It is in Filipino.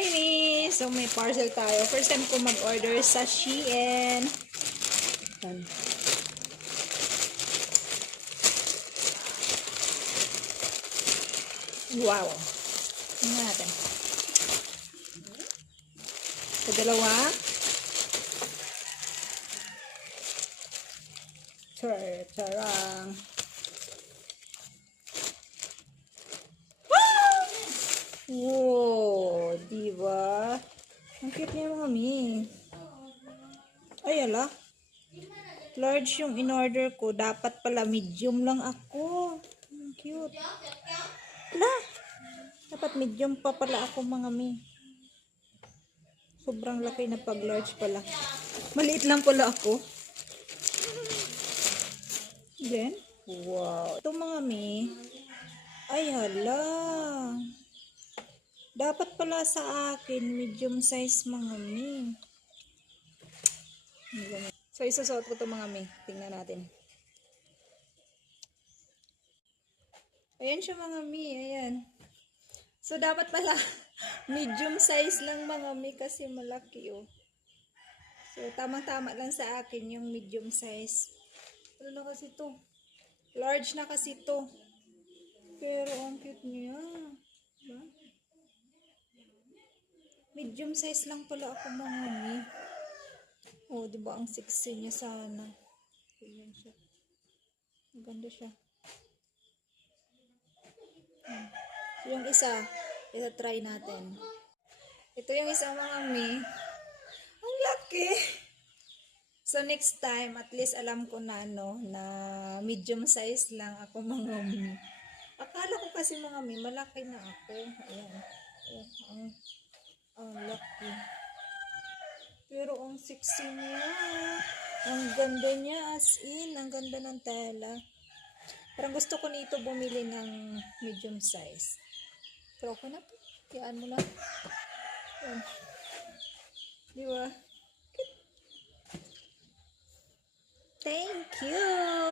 Hi, Miss! So, may parcel tayo. First time ko mag-order sa Shein. Yan. Wow! Tingnan natin. Sa dalawa. Charang. Wow! Diba? Ang cute niya mga mi. Ay, ala. Large yung in-order ko. Dapat pala medium lang ako. Ang cute. Ala. Dapat medium pa pala ako mga mi. Sobrang laki na pag large pala. Maliit lang pala ako. Then, wow. Ito mga mi. Ay, hala. Dapat pala sa akin, medium size mga mi. So, isusuot ko ito mga mi. Tingnan natin. Ayan siya mga mi. Ayan. So, dapat pala medium size lang mga mi kasi malaki oh. So, tamang-tama lang sa akin yung medium size. Ano na kasi to? Large na kasi to. Pero, ang cute niya. Diba? Medium size lang pala ako mga mi. Oh, diba ang sexy niya sana. Ayan siya. Maganda siya. So, yung isa, try natin. Ito yung isa mga mi. Ang laki! So, next time, at least alam ko na, no, na medium size lang ako mga mi. Akala ko kasi mga mi, malaki na ako. Ayan. Ayan. Ang laki. Pero ang sexy niya. Ang ganda niya as in. Ang ganda ng tela. Parang gusto ko nito bumili ng medium size. Pero ako na po. Kayaan mo lang. Yan. Diba? Thank you!